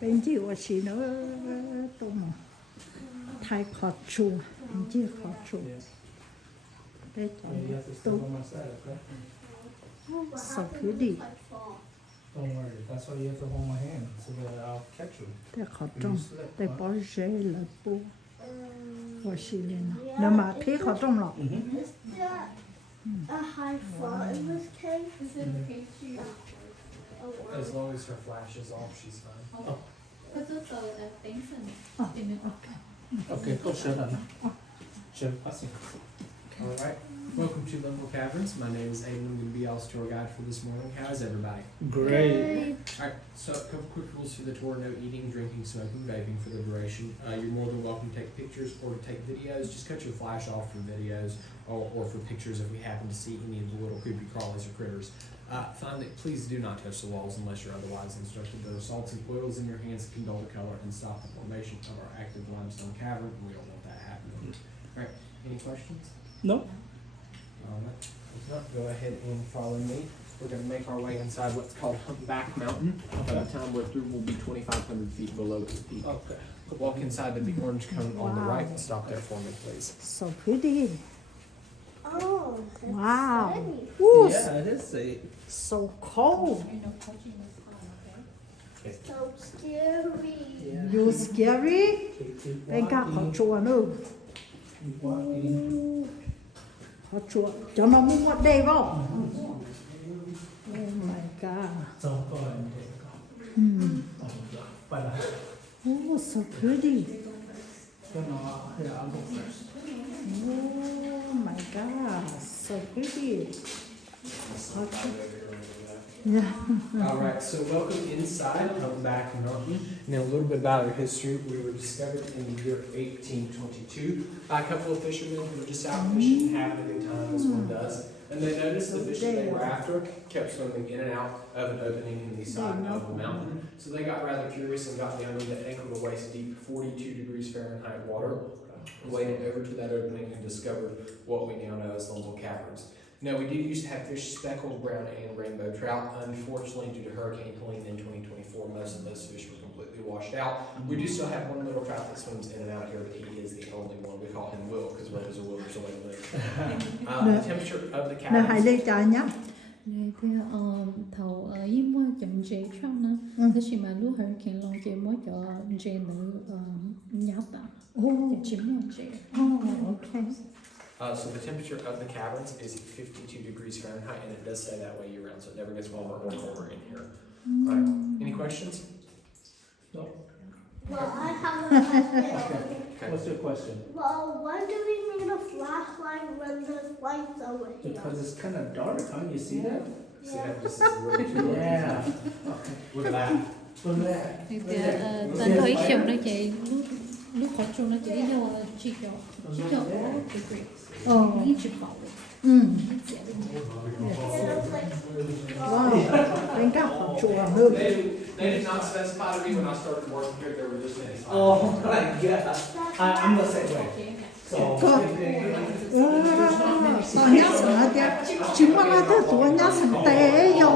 bên chị của chị nó tôi mà thay khó chua bên chị khó chua đây tôi sau thứ đi Don't worry, that's why you have to hold my hand so that I'll catch you. đây khó trong đây bỏ rễ là bố của chị lên nếu mà thấy khó trong lọ Is there a high fall in this cave? Is it okay to As long as her flash is off, she's fine. put the things in it? Okay, go shut up. Shut up. All right. Welcome to Local Caverns. My name is Aiden. I'm going to be y'all's tour guide for this morning. How's everybody? Great. All right. So a couple quick rules for the tour: no eating, drinking, smoking, vaping for the duration. You're more than welcome to take pictures or to take videos. Just cut your flash off for videos or for pictures if we happen to see any of the little creepy crawlies or critters. Finally, please do not touch the walls unless you're otherwise instructed. There are salts and oils in your hands that can dull the color and stop the formation of our active limestone cavern, and we don't want that happening. All right. Any questions? No. All right. If not, go ahead and follow me. We're going to make our way inside what's called Humpback Mountain. By the time we're through, we'll be 2,500 feet below its peak. Okay. Walk inside to the orange cone on the right and stop there for me, please. so pretty Oh, that's wow safe. Ooh, Yeah, it is safe. so cold You know, touching is fine, okay? So scary. Yeah. you scary Keep bên cạnh khó walking. chua nữa Keep walking. khó chua cho nó muốn một đây không oh my god So go ahead and take it off. Oh, yeah. But oh so pretty here, I'll go first. oh my god so pretty yeah All right, so welcome inside Humpback Mountain. Now, a little bit about our history. We were discovered in the year 1822 by a couple of fishermen who were just out fishing, having a good time, as one does. And they noticed the fish that they were after kept swimming in and out of an opening in the side of the mountain. So they got rather curious and got down into ankle to waist deep, 42 degrees Fahrenheit water, waded over to that opening and discovered what we now know as Local Caverns. Now, we did used to have fish, speckled, brown, and rainbow trout. Unfortunately, due to Hurricane Helene in 2024, most of those fish were completely washed out. We do still have one little trout that swims in and out here, but he is the only one. We call him Will because Will is a Will, so way to live. The temperature of the nó hãy caverns. lên trả nhá 네, 그 thầu ý mua chậm chế trong nó, thế chỉ mà lúc hurricane long chế mới cho chế nữ nháp à, oh chỉ mua chế. oh okay So the temperature of the caverns is 52 degrees Fahrenheit, and it does stay that way year round, so it never gets warmer or colder in here. All right. Any questions? No. Well, I have a question. Okay. What's your question? Well, why do we need a flashlight when there's lights over here? Because it's kind of dark, huh? You see that? See that this is way too Yeah. Look at that. Look at that. Thì tên thấy chồng nó chị lúc họ chung nó chỉ nhau chỉ cho cái一直保的，一直的。 wow bên cạnh khó chua nữa They did not specify to me when I started working here, there were this many. Oh my god. I'm the same way. So, Go. sao nhá sợ tiếc chúng mà là thứ tuổi nhá sợ té yo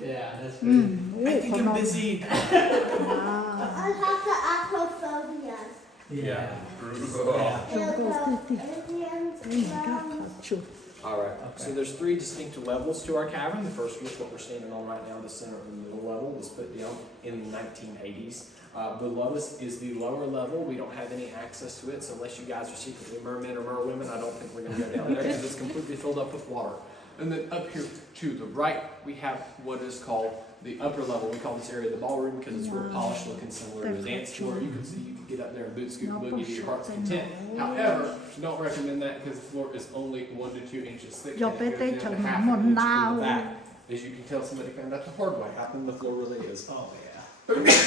yeah, that's great. oh còn nó busy. I have the acrophobia. Yeah. Aliens, chua All right. So there's three distinct levels to our cavern. The first one is what we're standing on right now, the center and middle level, was put down in the 1980s. The lowest is the lower level. We don't have any access to it, so unless you guys are secretly mermen or merwomen, I don't think we're going to go down there because it's completely filled up with water. And then up here to the right, we have what is called the upper level. We call this area the ballroom because it's real polished looking, similar to a dance floor. You can see you can get up there and boot scoot boogie to your heart's content. However, don't recommend that because the floor is only 1 to 2 inches thick. Yo, and it but they goes down told to me half an one inch in now. the back. As you can tell, somebody found out the hard way how thin the floor really is. Oh yeah.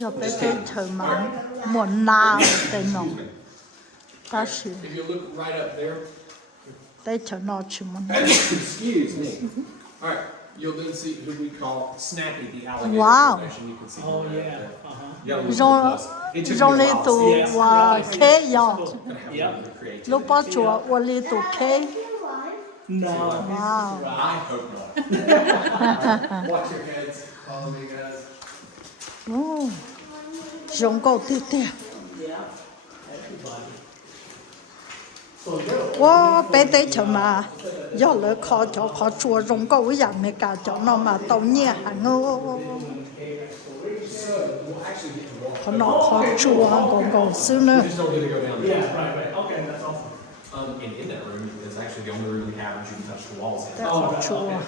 yo bé bé thở mà muốn nào tên nó ta sự If you look right up there, bé thở nó chỉ muốn excuse me. All right, you'll then see who we call Snappy, the alligator Wow. formation. You can see Oh him right yeah. there. Uh-huh. Yeah, look Jean at us. It took me a Jean while les to tôt see Yes. và Yeah, I see. khé yo Gonna have a little bit of creativity. lúc bắt chùa và les tôt khé No. wow I hope not. Watch your heads. Follow me, guys. Ồ, rồng câu tiếp theo. Yeah, everybody. So they're Wow, bé tế chờ mà. Do lỡ khó chua rồng câu với dạng này cả cho nó mà tàu nhẹ hẳn ngô. Khó nó khó chua còn cầu xứ nữa. We just don't get to go down there. yeah, right. Okay, that's awesome. And in that room is actually the only room in the cabin you can touch the walls in. Thế khó chua.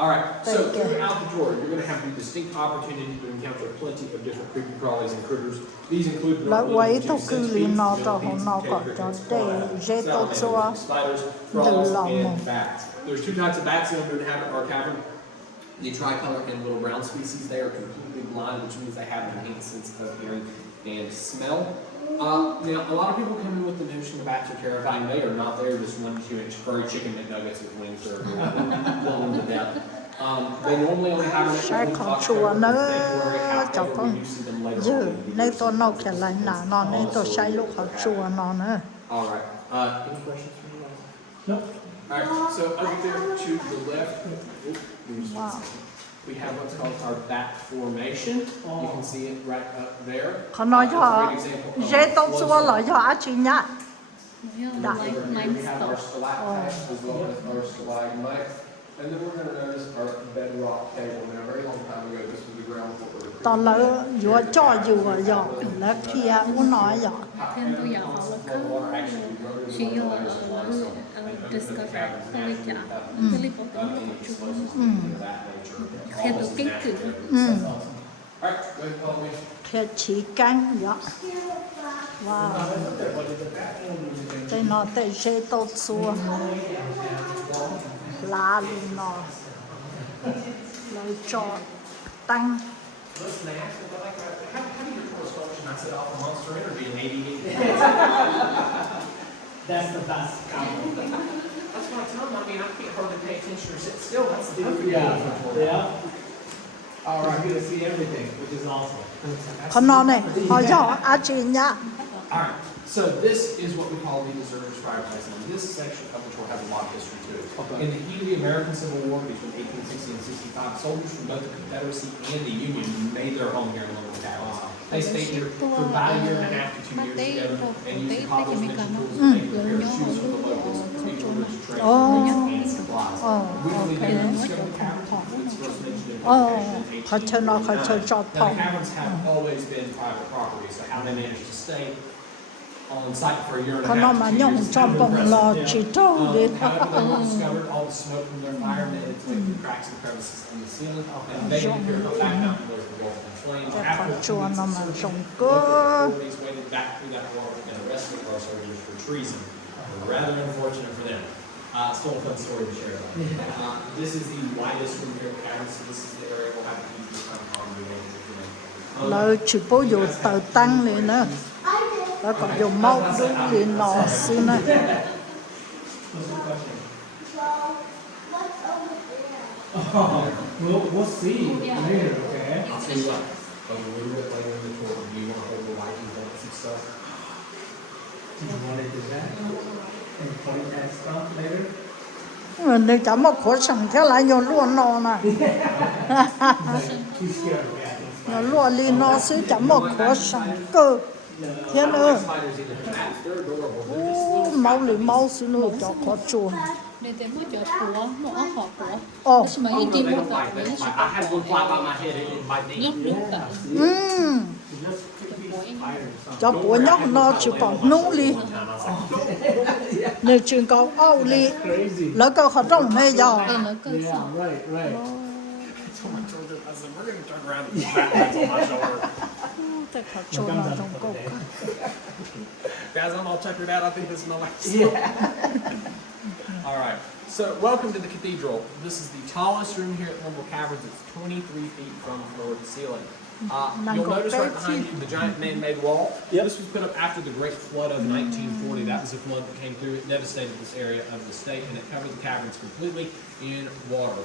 All right, so throughout the tour, you're going to have the distinct opportunity to encounter plenty of different creepy crawlies and critters. These include Lại quay tàu cứ lì centipedes, nó tàu millipedes, nó có cho để dễ tàu chua. spiders, Từ frogs, lòng. and bats. There's two types of bats that inhabit our cavern. The tricolor and little brown species, they are completely blind, which means they have an enhanced sense of hearing and smell. Now, a lot of people come in with the notion the bats are terrifying. They are not. They are just 1 to 2 inch furry chicken McNuggets with wings that are blown to death. They normally only have Sai khó chua nữa cho con dư nên tôi nấu cái lại nó nên tôi sai lúc khó chua nó nữa. All right. Any questions from you guys? No. All right. So over there to the left, Wow. we have what's called our bat formation. You can see it right up there. Họ nói It's a cho great example of dễ tàu flow chua zone. lại cho á chị nhá. Like We have limestone. our stalactites as well as our stalagmites. And then we're going to notice our bedrock table. Now, a very long time ago, this was the ground floor. Tao lỡ vừa cho vừa dọ lỡ kia muốn nói dọ. Thêm tôi dạo là cứ chỉ do discover cái lý trả cái lý của tính của chúng thêm được cái kiểu All right, go ahead and follow me. Thế chỉ căng dọ. Wow. Đây nó tới dễ tàu chua. Lá luôn nó. Lời cho tăng. Listen, they asked me, well, like, how do you control sculpture? And I said, off of Monster Energy and 88. That's the best count. That's what I tell them. I mean, I can't hardly pay attention or sit still. That's the difference. Yeah. All right. You're gonna see everything, which is awesome. Còn nó này, họ dọ á chị nhá. All right. So this is what we call the deserters' fireplace. And this section of the tour has a lot of history to it. Okay. In the heat of the American Civil War between 1860 and 65, soldiers from both the Confederacy and the Union made their home here in Little Cabins. They stayed here for about a year and a half to 2 years together and used the cobble's mentioned tools to make a pair of shoes for the locals and speak orders to trade and supplies. We believe they discovered the caverns, which was first mentioned in publication in Họ cho nó họ cho 1899. Now, the phòng. caverns have always been private property, so how they managed to stay on site for a year and a Còn nó mà half to 2 nhông years is cho kind of bông impressive. lò chỉ trâu đi. However, they were discovered all the smoke from their fire made its way through cracks and crevices in the ceiling, and they didn't appear to come back out and was engulfed in flames. Cái After khó 2 chua weeks nó of mà siege, rồng local cơ. authorities waded back through that water and arrested our soldiers for treason. Rather unfortunate for them. Still a fun story to share. This is the widest room here at the cabin, so this is the area we'll have to use this time congregating. Lời chỉ bố dụ tờ tăng lên nữa. Đó còn dùng mâu đúng lên nó xin nữa. What's the question? So, what's over there? Oh, we'll see later, okay? I'll tell you what, a little bit later in the tour, do you want to hold the light and bullets and stuff? Do you want to do that? And point that stuff later? Nếu chẳng một khổ sẵn thế lại nhiều luôn nó nè. He's scared of that. Nhiều luôn lên nó xứ chẳng một khổ sẵn cơ. Thế nữa. Spiders either. They're adorable. Mau lì mau xứ nữa cho khó chua. để tới mỗi chỗ của mỗi họ của Ồ. nhưng mà Oh, ý no, kiến they của don't bạn bite. They ấy don't chỉ bite. I had one fly by my head. It didn't bite me. nhóc lúc tại Just creepy spider or Cho something. bố nhóc nó chỉ bỏ nung lì. Nếu chuyện có âu lì. Crazy. Lỡ câu khó rộng hay giờ. nó cơ sở Yeah, right, right. I told my children, I said, we're going to turn around and put batons on my shoulder. Thế khó chua nó trong cục. Guys, I'm all checkered out. I think this is my last. Yeah. All right. So, welcome to the cathedral. This is the tallest room here at Thimble Caverns. It's 23 feet from floor to ceiling. You'll notice right behind you the giant man-made wall. Yep. This was put up after the Great Flood of 1940. That was the flood that came through. It devastated this area of the state, and it covered the caverns completely in water.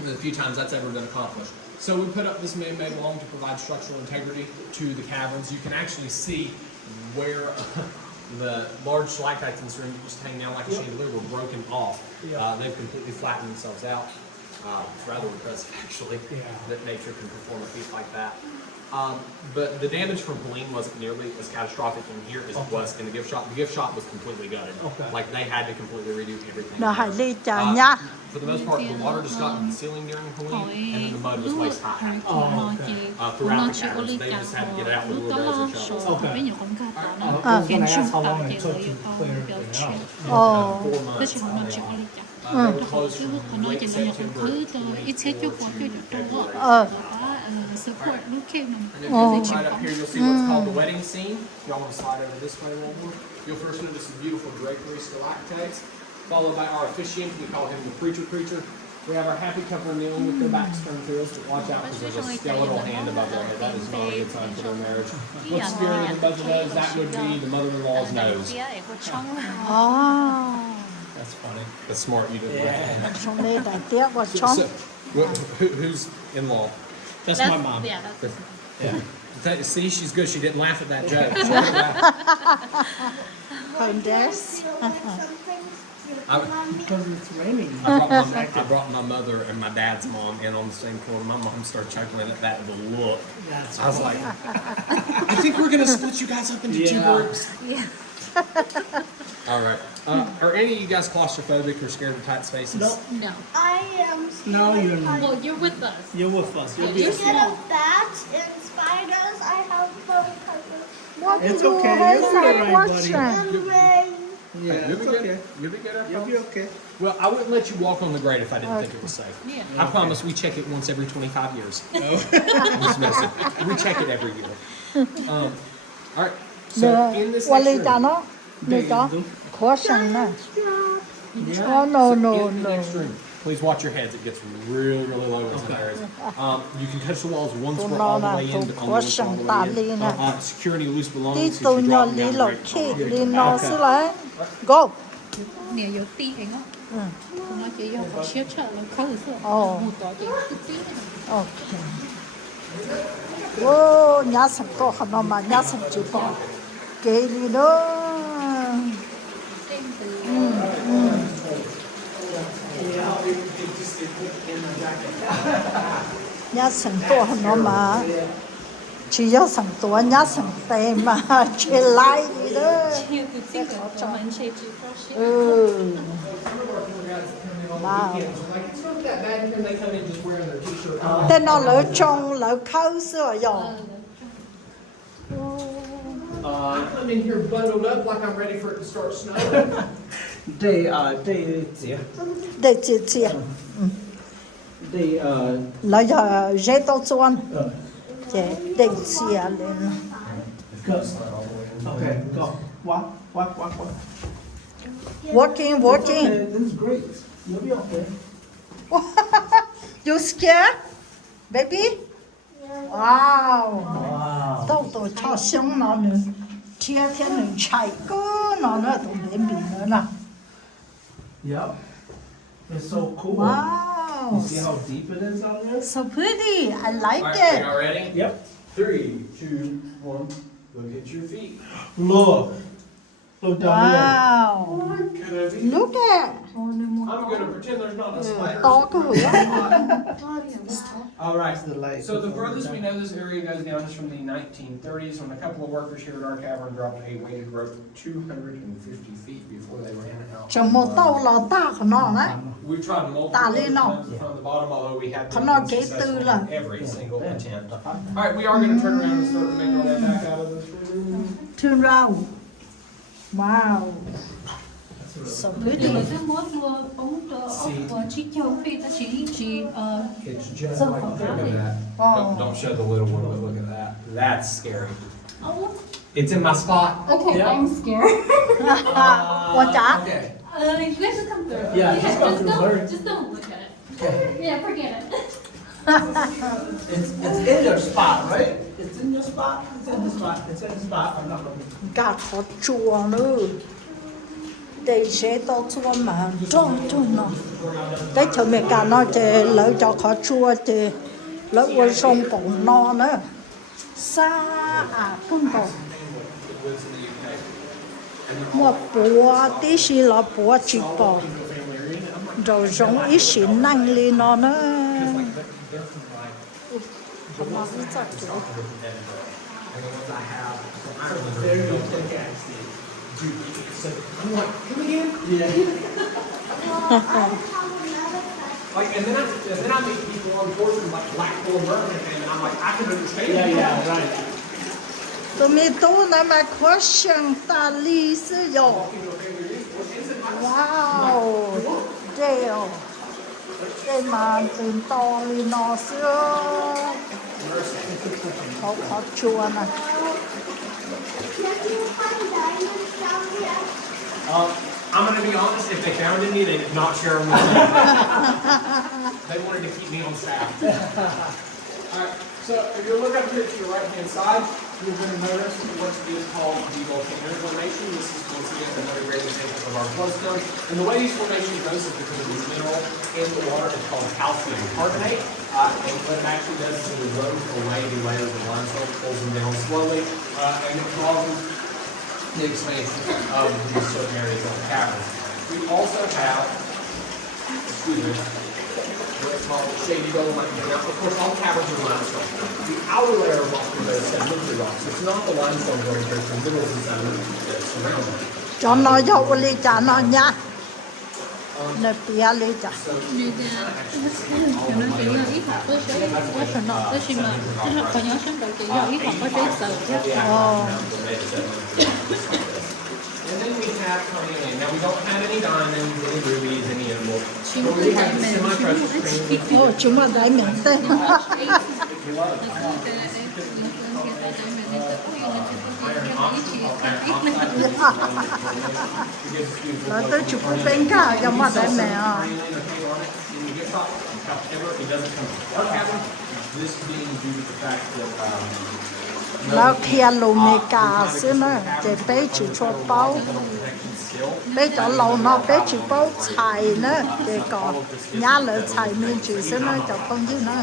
The few times that's ever been accomplished. So we put up this man-made wall to provide structural integrity to the caverns. You can actually see where the large stalactites in this room that just hang down like a chandelier were broken off. They've completely flattened themselves out. It's rather impressive, actually, that nature can perform a feat like that. But the damage from Helene wasn't nearly as catastrophic in here as it was in the gift shop. The gift shop was completely gutted. Okay. Like they had to completely redo everything. Nó hãy đi chả Uh, nhá. For the most part, the water just got to the ceiling during Helene, and then the mud was waist high. Throughout Throughout the caverns, they just had to get it out with lúc đó little lo dozer sổ shovels. với nhiều con cá tỏ I nó was khiến gonna chúng ask how ta long thì it took lợi to con clear biểu everything chuyện out. 哦， 4 cứ months. chỉ họ nói chuyện đi chả They were closed chứ from họ nói late chuyện là September. cứ từ ít thế chút của chút chỗ Ờ. support lúc khi mình And if you look right up here, you'll see what's called the wedding scene. Y'all want to slide over this way a little more? You'll first notice some beautiful drapery stalactites, followed by our officiant. We call him the preacher. We have our happy couple kneeling with their backs turned to us, but watch out because there's a skeletal hand above their head. That is not a good sign for their marriage. What's scarier than both of those? That would be the mother-in-law's nose. à, That's funny. That's smart. You didn't recognize trong đây đại tiệc và that. trong. So, who's in-law? That's my mom. yeah that's Yeah. See, she's good. She didn't laugh at that joke. Hơn đấy. Because it's raining. I brought my mother and my dad's mom in on the same corner. My mom started chuckling at that with a look. That's I was like, I think we're gonna split you guys up into two Yeah. groups. All right. Are any of you guys claustrophobic or scared of tight spaces? No. no I am. No, you're not. well you're with us You're with us. You'll be You're asleep. scared of bats and spiders. I have phobia What It's do you okay, have you'll be that alright, buddy. question? and rain. Yeah, You'll be it's good. okay. You'll be good. I You'll promise. be okay. Well, I wouldn't let you walk on the grade if I didn't think it was safe. yeah I promise we check it once every 25 years. Just messing. We check it every year. All right. So in this What next is that? room, No, There đó. you go. Question nè. Yeah. Oh no so no in the no. next room, please watch your heads. It gets really, really low in some Okay. areas. You can touch the walls once Tụi we're nó all the là way in. tụi On the way question all the ta way đi in. nè. Security loose Đi belongings. tụi If you nhỏ drop them lý down, lộc break khi them. lý nó xí lại. Go. nè yếu tí ấy nó tụi nó chỉ yêu có chia trợ là khó được sợ Ồ. một đó chỉ chút tí Okay. Ô, nhà sẵn có khả năng mà nhà sẵn chỉ bỏ. Kể lý đó. xem từ Nhà sẵn có khả năng mà. Chỉ có sẵn tổ nhà sẵn tệ mà. Chỉ lại lý đó. chia từ chính của chúng mình sẽ chỉ có chia Ừ. Wow. Like, it's not that bad. Can they come in just wearing their t-shirt? Tên nó lỡ trong lỡ khâu xưa rồi. I come in here bundled up like I'm ready for it to start snowing. They Để chị chị. they Lỡ giờ dễ tao chuan. Để chị lên. go. Okay, go. Walk. Walking. Okay, that's great. You'll be okay. You scared? Baby? Wow. Wow. Tao tôi cho sống nó nữa. Chia thiên nữa chạy cứ nó nữa tụi bên bị nữa nè. Yep. It's so cool. Wow. You see how deep it is on there? So pretty. I All like right, it. y'all ready? Yep. 3, 2, 1. Look at your feet. Look. Look down there. Wow. Good. Look at. I'm gonna pretend there's not a spider. To cái hửa. All right. The light. So the furthest we know this area goes down is from the 1930s when a couple of workers here at our cavern dropped a weighted rope 250 feet before they ran out. Chẳng một tàu là ta của nó đấy. We tried multiple Ta other lên nào. times to find the bottom, although we have Không been nó kế unsuccessful tư là. in every single attempt. All right, we are going to turn around and start to make our way back out of this room. Turn round. Wow. So pretty. người ta muốn mua bóng của chị châu phi ta chỉ It's just So like, look at funny. that. Oh. Don't show the little one, but look at that. That's scary. It's in my spot. okay Yeah. I'm scared Watch out. Okay. you guys should come through Yeah, just come through, hurry. just don't look at it yeah forget it It's in your spot, right? It's in your spot. It's in the spot. It's in the spot. I'm not looking. Gạt khó chua nữa. Để dễ tao chua mà trông chung nó. Cái chỗ mình cả nó chỉ lỡ cho khó chua thì lỡ quên sông bụng nó nữa. Xa à không có. Một bùa tí xí là bùa chỉ bỏ. Rồi giống ý xí năng li nó nữa. mà ít ra kiểu And the ones I have from Ireland are Very built good like guys. So I'm like, come again? Yeah. Well, I have another question. Like, and then I meet people on board from like Blackpool and Birmingham, and I'm like, I can understand. Yeah, you. yeah, right. tụi mình tu này mà question ta lý sử dụng Walk into a family reunion, what is it? wow đều đây mà từ to lên nó xưa khó chua này Can you find diamonds down here? I'm going to be honest, if they found any, they did not share them with me. They wanted to keep me on staff. Alright, so if you look up here to your right-hand side, you're going to notice what is called the volcanic formation. This is once again another great example of our bloodstone. And the way these formations go is because of this mineral in the water. It's called calcium carbonate. And what it actually does is it erodes away the layers of limestone, pulls them down slowly, and it causes the expansion of these certain areas of the caverns. We also have, excuse me, what's called shady dolomite. Now, of course, all caverns are limestone. The outer layer of rock are those sedimentary rocks. It's not the limestone going through the minerals and sediments that surround them. cho nó dầu lên trả nó nhá nè bia lên trả Người ta cho nó chỉ là ít học có giấy có sản phẩm có gì mà có nhớ sáng đầu chỉ là ít học có giấy tờ chứ. And then we have coming in. Now we don't have any diamonds, any rubies, any emeralds. Chỉ But có we đại have the mình semi-precious chỉ cream. ô chúng mà đại miệng tên If you love it. Iron oxide. là tôi chụp bên cả cho mà đại mẹ à However, it doesn't come from our cavern. This being due to the fact that nó kia lù mê cà xứ nữa để bé chỉ cho bao bé cho lâu nó bé chỉ bao xài nữa để có nhà lỡ xài mình chỉ xứ nữa cho không chứ nữa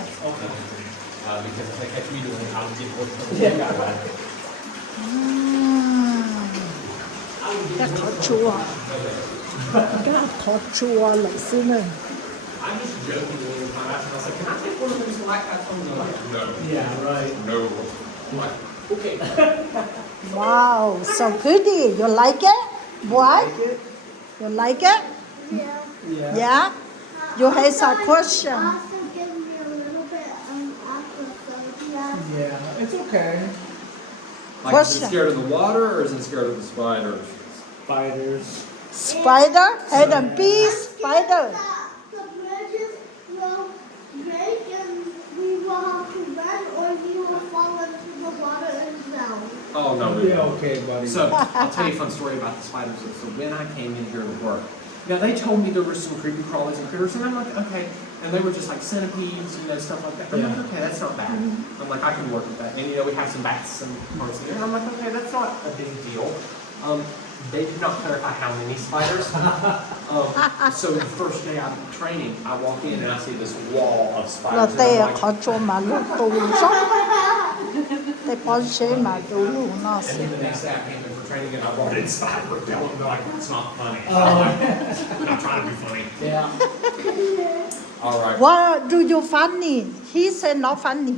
because if they catch me doing it, I would get worked up. cái khó chua cái khó chua là xứ nữa I'm just joking a little time after. I was like, can I take one of these black hats home? And they're like, no. Yeah, right. No. I'm like, okay. wow so pretty you like it boy you like it Yeah. yeah you have a question Also give me a little bit after so yeah. Yeah, it's okay. Like, is Question. it scared of the water or is it scared of the spiders? Spiders. spider and a bee spider The bridges will break and we will have to run or you will fall into the water and drown. Oh, no. You'll be okay, buddy. So I'll tell you a fun story about the spiders. So when I came in here to work, now they told me there were some creepy crawlies and critters, and I'm like, okay. And they were just like centipedes, stuff like that. I'm like, okay, that's not bad. I'm like, I can work with that. And we have some bats and parts of it. And I'm like, okay, that's not a big deal. They did not clarify how many spiders. So the first day I'm training, I walk in and I see this wall of là spiders. And tê I'm like, khó chua mà lúc tù sốc tê bỏ chế mà tù lù nó and xí then the next day I came in for training and I walked inside with them and they're like, it's not funny. Oh. I'm not trying to be funny. Yeah. All right. what do you funny he said not funny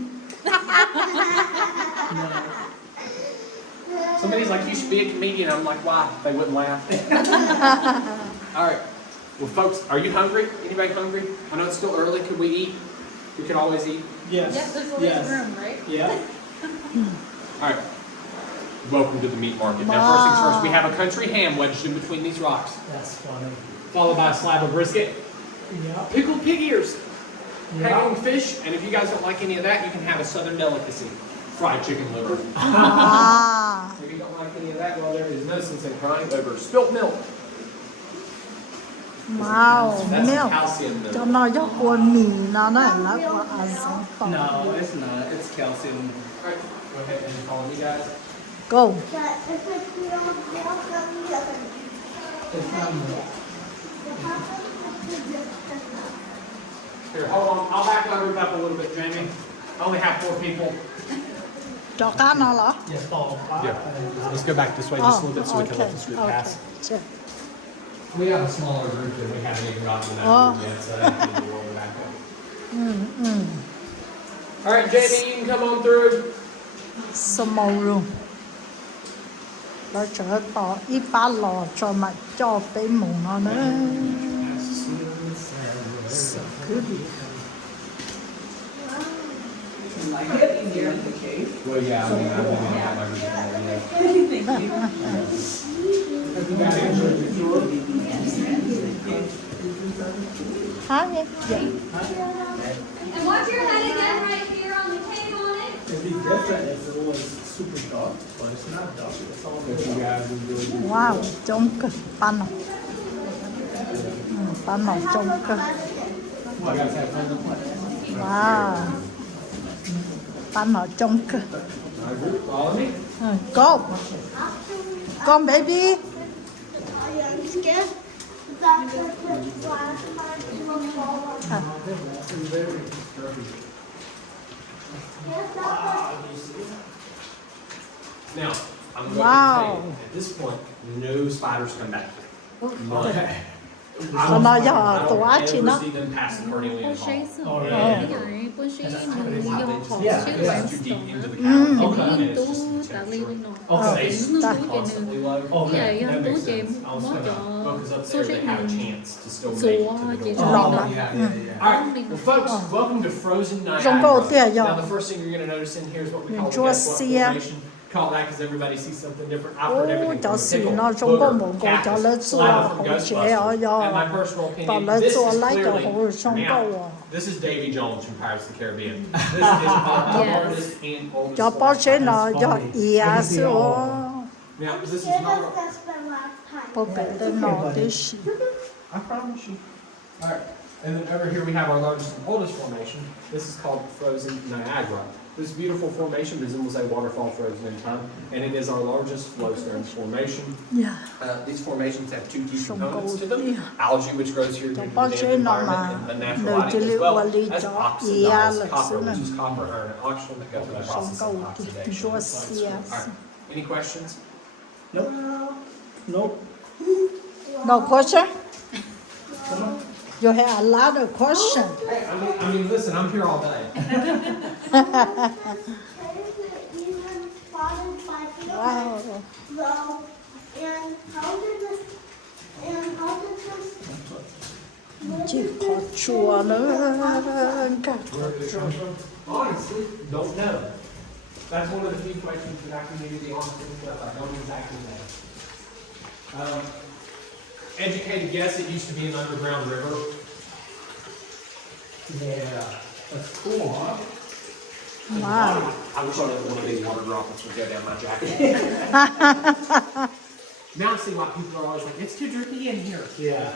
Somebody's like, you should be a comedian. I'm like, why? They wouldn't laugh. All right. Well, folks, are you hungry? Anybody hungry? I know it's still early. Could we eat? We could always eat. Yes. Yeah, there's always Yes. room, right? Yeah. All right. Welcome to the meat market. Now, first things first, we have a country ham wedged in between these rocks, That's funny. followed by a slab of brisket, Yeah. pickled pig ears, Yeah. hanging fish, and if you guys don't like any of that, you can have a southern delicacy, fried chicken liver. à If you don't like any of that, well, there is no sense in crying over spilt milk. wow That's milk calcium milk. cho nó cho cuốn mì nó này nó có ăn sống phòng No, it's not. It's calcium. All right, go ahead and follow me, guys. go But if it's real, they'll come together. It's not milk. The papa is just enough. Here, hold on. I'll back my group up a little bit, Jamie. I only have 4 people. cho cá nó lỏ Yes, fall apart. Yeah. Let's go back this way just a little bit so we can let this group pass. Sure. We have a smaller group and we haven't even gotten to that Oh. group yet, so that can be rolled back up. All right, Jamie, you can come on through. sông màu luôn nó trở tỏ ít ba lò cho mà cho tới mùng nó nữa so good. Like it in here in the cave. Well, yeah, I mean, I don't have everything. Have you guys enjoyed the tour? Hả nghe dạ. And watch your head again right here on the cave on it. It'd be different if it was super dark, but it's not dark. It's all If you guys enjoyed Wow trông cơ pan trông cơ you guys have fun. wow pan nó trông cơ All right, group, follow me. go con baby I'm scared that the flashlight will fall on. Yes, Now, I'm going Wow. to tell you, at this point, no spiders come back here. None. Nó nói giờ I tổ don't á chị ever nó see them pass the Cornelian Con Hall. sẽ sợ Oh, cái yeah. này con sẽ nuôi do họ Yeah, sẽ yeah. quản Too deep into the sống cavern. thì Okay. nó And yên it's tú just đã too lên short. nó Okay. They nó stay nuôi cái constantly low. Okay. vậy That tú makes chị sense. I was mất gonna, cho because up số there sẽ they have a này chance to still make it tsua to the chị door. cho Lòng nó ạ. yeah. All right, well, folks, welcome to Frozen Rồng câu tia Niagara. giờ. Now, the first thing you're going to notice in here is what we call the Chúa guess what xia. formation. Call that because everybody sees something different. I've heard Ô, everything cho from a xì pickle, nó trong có một booger, cô cho lấy cactus, xua slider from hỗ trợ Ghostbusters. ở And do my personal và opinion, lấy this xua is lấy cho clearly, hỗ trong now, câu this is Davy Jones from Pirates of the Caribbean. This is the Yes. hardest and oldest cho bó forest. chế nó cho ia xua Now, this is scared not... us that's the last time. bố bé lên nó tí xì I promise you. All right, and then over here we have our largest and oldest formation. This is called Frozen Niagara. This beautiful formation resembles a waterfall frozen in time, and it is our largest flowstone formation. dạ These formations have two key Sông components to Câu them. tia. Algae, which grows here due to bó the chế damp nó environment, mà and unnatural nơi chỉ lighting as liệu well qua lý as cho ia oxidized là copper, xứ which này is copper iron and oxygen that go through the sông process câu of thì oxidation. chúa xia All right, any questions? Nope. Nope. no question you have a lot of question Hey, I mean, listen, I'm here all day. Caves are even spotted by people. wow Though, and how did this chỉ có chùa nữa cả Where did it come from? Honestly, don't know. That's one of the few questions that I can give you the honest answer. I don't exactly know. Educated guess, it used to be an underground river. Yeah. That's cool, huh? wow I wish I knew one of these water droplets would go down my jacket. Now I see why people are always like, it's too drippy in here. Yeah.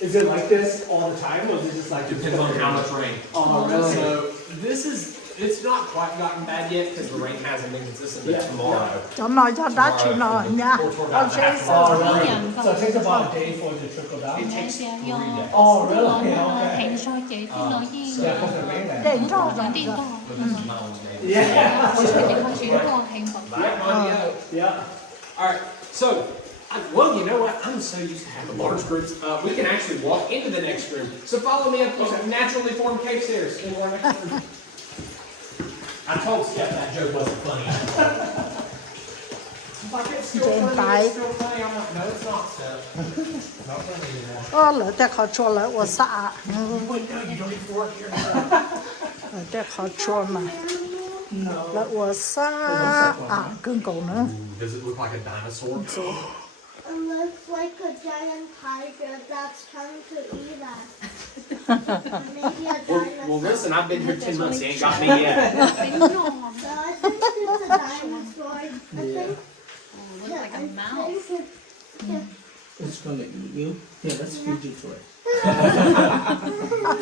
Is it like this all the time, or is it just like Depends on how much rain. Oh, really? So this is, it's not quite gotten bad yet because the rain hasn't been consistent, but Yeah. tomorrow. cho nói cho đá chị nói nha con sẽ Oh, sợ really? Yeah. So it takes about a day for it to trickle down? It Dạ, takes dạ, 3 do days. Oh, nó really? Yeah, okay. hẹn sao chị thì nói với Yeah, không phải mấy ngày. để cho rồi tiền to But this is my own name. Yeah. chị nói chuyện con hẹn vật Right, Mario? Yeah. All right, so, well, you know what? I'm so used to having large groups. We can actually walk into the next room. So follow me up these naturally formed cave stairs into our next room. I told Steph that joke wasn't funny. She's like, it's still Damn funny, bite. it's still funny. I'm like, no, it's not, Steph. Not funny anymore. 了在考出来我傻 Wait, no, you don't need to work here. 在考出嘛 No. 了我傻啊跟狗呢 Does it look like a dinosaur? It looks like a giant tiger that's trying to eat us. Maybe a dinosaur. Well, listen, I've been here 10 months. You ain't got me yet. So I think it's a dinosaur. I think. looks like a I mouse think it's, It's gonna eat you. Yeah, let's feed you to it.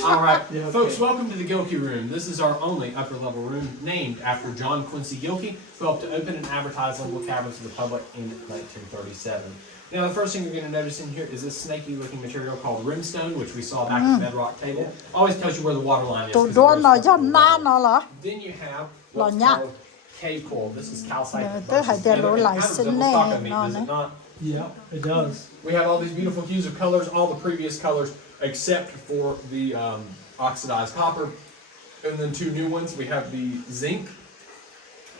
All right, Yeah, folks, okay. welcome to the Gilkey Room. This is our only upper level room named after John Quincy Gilkey, who helped to open and advertise Little Caverns to the public in 1937. Now, the first thing you're going to notice in here is this snaky looking material called rimstone, which we saw back at the bedrock table. Always tells you where the water line is. tụi 'cause it đó goes nó from cho the na water. nó là Then you have Lò what's nhá. called cave coral. This is calcite. Nè, versus tới hai đứa nether. lỗi It lại kind of xin resembles nè, taco meat, nó does nè. it not? Yeah, it does. We have all these beautiful hues of colors, all the previous colors except for the oxidized copper. And then 2 new ones, we have the zinc,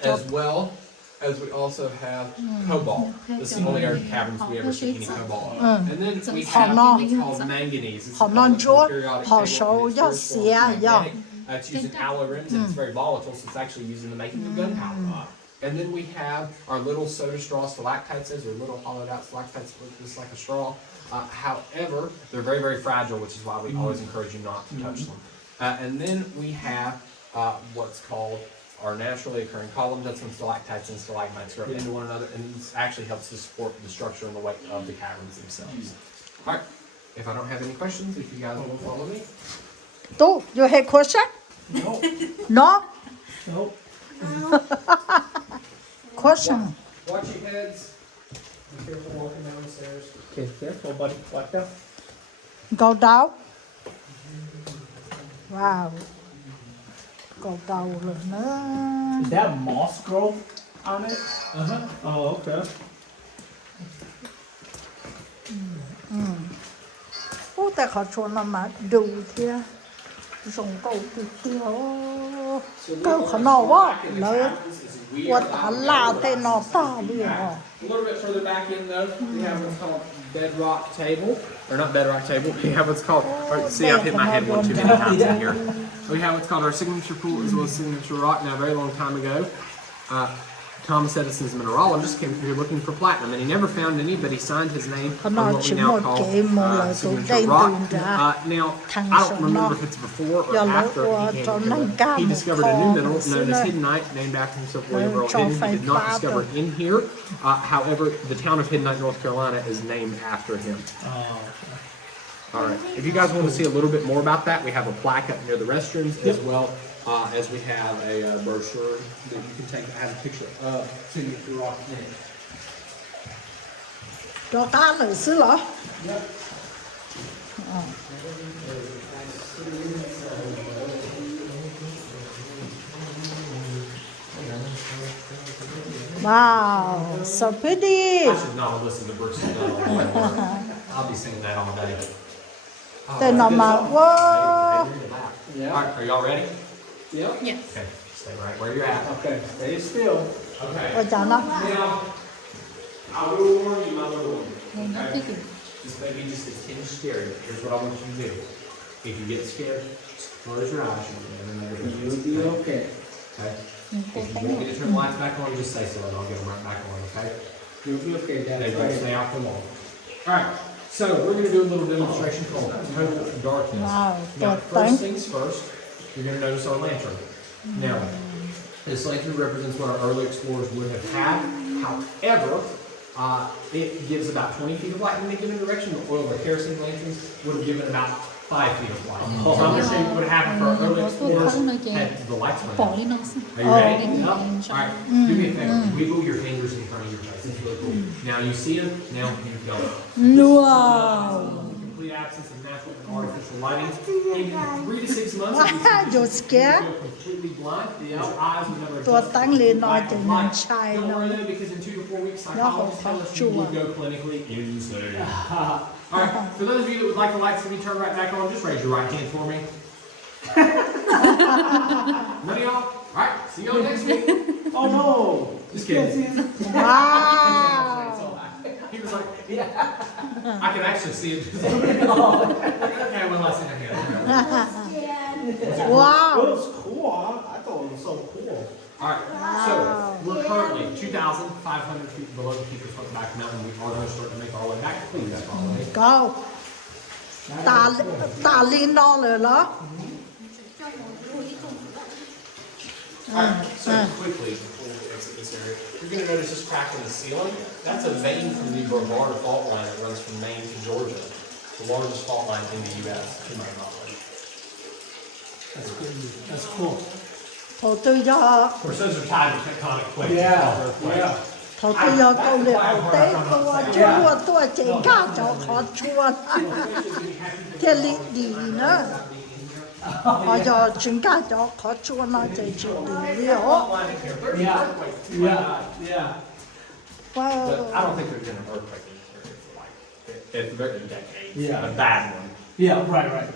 as well as we also have cobalt. This is the only other caverns we ever see any cobalt. And then we have what's called manganese. It's Hào an non element from chúa, the periodic hào table. sầu It is do very strong, xía it's do. magnetic. It's used in alloy rims and it's very volatile, so it's actually used in the making of gunpowder. And then we have our little soda straw stalactites, or little hollowed out stalactites that look just like a straw. However, they're very, very fragile, which is why we always encourage you not to touch them. And then we have what's called our naturally occurring columns. That's when stalactites and stalagmites grow into one another, and this actually helps to support the structure and the weight of the caverns themselves. All right, if I don't have any questions, if you guys will follow me. Tu, you have question? No. No? Nope. Question. Watch your heads. Be careful walking down the stairs. Okay, careful, buddy. Watch out. Go down. Wow. Go down rồi nữa. Is that moss growth on it? Oh, okay. Ô, ta khó chua nó mà đủ thế. Dùng câu từ thiếu. Câu khó nó quá. Lớn. What a lot they know A little bit further back in though, we have what's called bedrock table, or not bedrock table, we have what's called, see I've hit my head one too many times in here. We have what's called our signature pool as well as signature rock. Now a very long time ago, Thomas Edison's mineralogist came here looking for platinum, and he never found any, but he signed his name on what we now call signature rock. Now, I don't remember if it's before or after he came here. He discovered a new mineral known as Hiddenite, named after himself, William Earl Hidden. He did not discover it in here. However, the town of Hiddenite, North Carolina is named after him. All right, if you guys want to see a little bit more about that, we have a plaque up near the restrooms as well. As we have a brochure that you can take that has a picture of signature rock in it. Cho ta nữa xứ lọ. Wow, so pretty. I should not listen to Bruce's I'll be singing that all day. Tên nó mà wow. All right, are y'all ready? Yep. Yes. Okay, stay right where you're at. Okay, stay still. Okay. Ôi chào nó. Now, I will warn you, my little one. Nó Okay? thích This may be just a tinge scary, but here's what I want you to do. If you get scared, just close your eyes. You'll be okay. Okay? If you want me to turn the lights back on, just say so and I'll get them right back on, okay? You'll be okay, Dad. They don't stay out for long. Alright, so we're going to do a little demonstration called total darkness. Wow, Now, good first thing. things first, you're going to notice our lantern. Now, this lantern represents what our early explorers would have had. However, it gives about 20 feet of light in any given direction. The oil or kerosene lanterns would have given about 5 feet of light. So I'm going to show you what would happen for our early explorers had the lights went bỏ on. lên nó xem. Are you ready? Yep. All right. Do me a favor. Wiggle your fingers in front of your face. It's really cool. Now you see them. Now you don't. Wow. Complete absence of natural and artificial lighting. In 3 to 6 months, You're scared? you'll go completely blind. Your eyes will never Tôi adjust tăng to lên the nói black cho and nên white. sai Don't nó. worry though, because in 2 to 4 weeks, Nó psychologists không tell us chua. you will go clinically insane. All right. For those of you that would like the lights to be turned right back on, just raise your right hand for me. None of y'all? All right. See y'all next week. Oh no! Just kidding. Wow. He was like, yeah. I can actually see it. Okay, well, I see your hand. Wow. It was cool. I thought it was so cool. All right, so we're currently 2,500 feet below the peak of Smokeback Mountain. We are going to start to make our way back. Please follow me. Go. Ta lên đó rồi đó. All right, so quickly, before we exit this area, you're going to notice this crack in the ceiling. That's a vein from the Brevard fault line that runs from Maine to Georgia, the largest fault line in the U.S., to my knowledge. That's cool. Thôi tôi cho, Of course, those are tied to tectonic plates. Yeah. thôi tôi cho câu liệu tế tôi chỉ cả cho khó chua. Thế lý đi nữa. Họ cho chính cả cho khó chua nó chỉ đi liệu. Yeah. Yeah. Wow. But I don't think there's been an earthquake in this area for like, at the very decades. Yeah. A bad one. Yeah, right.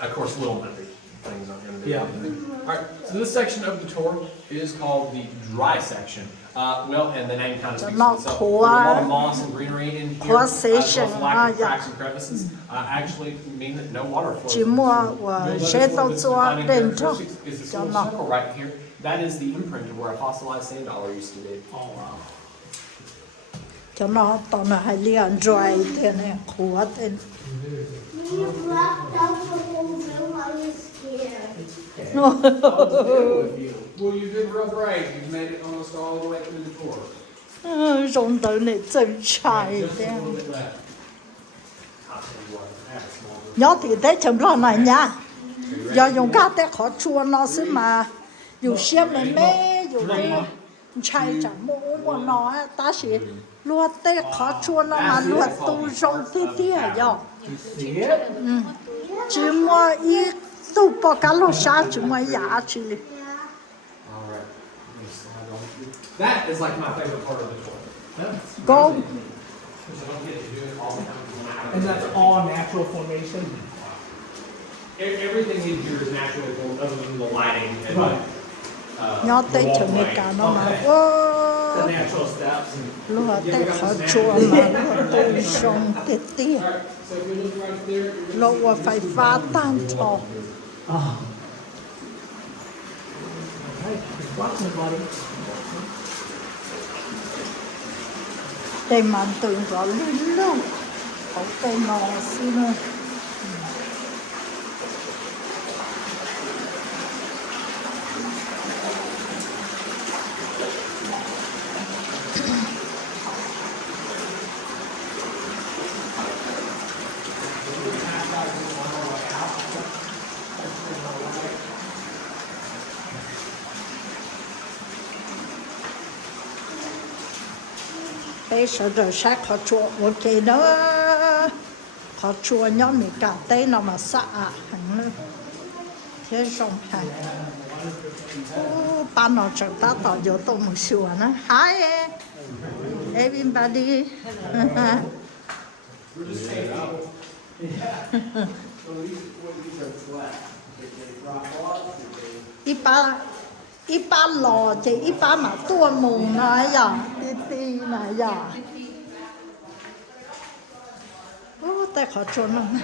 Of course, little movie. things aren't gonna do Yeah. anything. Alright, so this section of the tour is called the dry section. Well, and the name kind of speaks for itself. There's a lot of moss and greenery in here. Khóa As well as lack of yeah. cracks and crevices actually mean that no water flows. Chỉ mua và You'll notice sẽ one tao of its cho defining đến cho characteristics is this cho little nó circle right here. That is the imprint of where a fossilized sand dollar used to be. Oh, wow. cho nó tao nó hay liền dry thế này khóa thế We blacked out the whole room. I was scared. Well, you did real brave. You've made it almost all the way through the tour. rong tới này chân chạy Just a thế little bit left. I'll tell you what, I have a small group. nhớ thì thế chấm lo này nha giờ dùng cá té khó chua nó xứ mà dù xem này mê dù cái chạy chẳng mua nó ta sẽ lúa té khó chua nó mà lúa tu rong tí tí à giờ See it? chỉ mua ít tu bỏ cá lúa sa chỉ mua giá chỉ All right. Let me slide on. That is like my favorite part of the tour. go Because I don't get to do it all the time. And that's all natural formation? Everything in here is natural other than the lighting and Right. nhớ the tới chấm walkway. cá nó mà Okay. ô The natural steps. lúa té khó chua mà lúa tu rong tí tí All right. So if you look right there, you're lúa gonna see phải phá tan thọ Oh. All right. Watching it, buddy. đây mà từng rõ lên luôn có cây nó xí nữa bây giờ rồi sẽ khó chua ok nữa khó chua nhớ mình cả tay nó mà sợ hẳn nữa thế xong hả ba nó chẳng ta tỏ vô tôi một xíu nữa hi everybody ít ba lò thì ít ba mà tua mùng nói giờ tí tí này giờ ô tay khó trốn lắm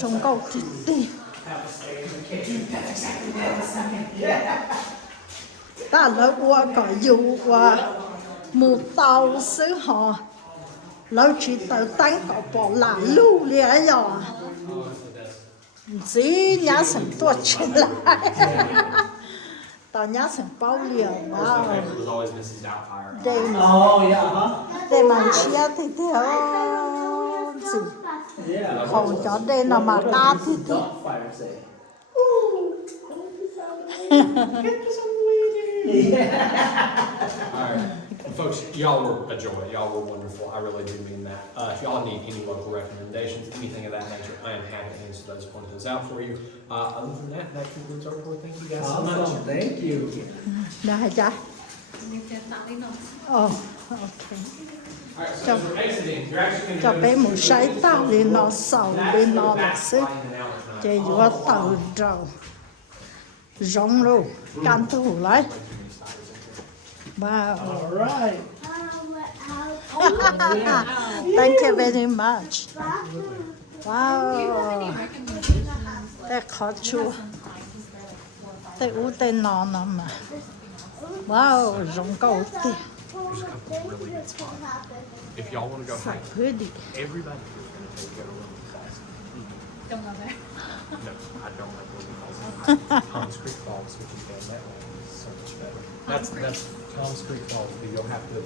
sống câu tí tí ta lỡ qua có dù qua một tàu xứ họ lỡ chỉ tới tánh có bỏ lại lưu liền giờ dĩ nhá sẵn tuột trở lại tao nhá sẵn bao liều First wow my favorite was always Mrs. Doubtfire. đây Oh, yeah, huh? đây mà chia thì thế gì Yeah. hầu cho đây là mà ca thì thế Duck fire say. All right. Folks, y'all were a joy. Y'all were wonderful. I really do mean that. If y'all need any local recommendations, anything of that nature, I am happy to answer those, point those out for you. Other than that, that concludes our tour. Thank you guys so much. Awesome. Thank you. đây cha Nhưng cho tặng đi nó oh ok All right, so as we're exiting, you're actually going to cho bé một sấy tao đi nó sầu đi nó là sức chơi vừa tàu trâu rong luôn can thủ lấy wow All right. thank you very much wow đây khó chua đây u tên nó nằm mà wow rong câu tì If y'all want to go hike, pretty everybody is going to take you on a class. trong là vậy. No, I don't like what we call Tom's Creek Falls, which is down that way. It's so much better. That's Tom's Creek Falls, but you'll have to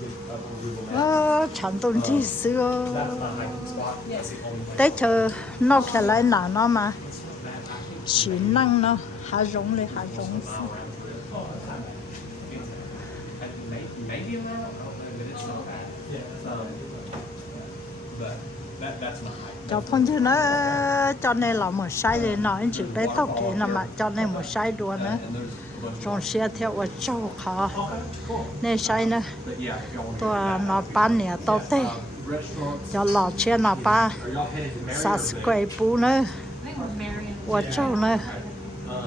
get up on Google Maps. chẳng tôn chi xưa That's my hiking spot. That's the only place. tới chờ nó phải lại nào nó mà chỉ năng nó hạ rộng lên hạ rộng Maybe an hour, I don't know, but it's not bad. But that's my hike. cho phong chứ nó cho nên là một sai lên nó chỉ bé tóc kệ nó mà cho nên một sai đùa nữa trong xe theo ở châu khó nên sai nữa But yeah, if y'all want to tôi nó bán nè tao tê restaurants, cho lò xe nó ba are y'all headed to Marion? sa quay bù nữa Mấy người Marion watch out nè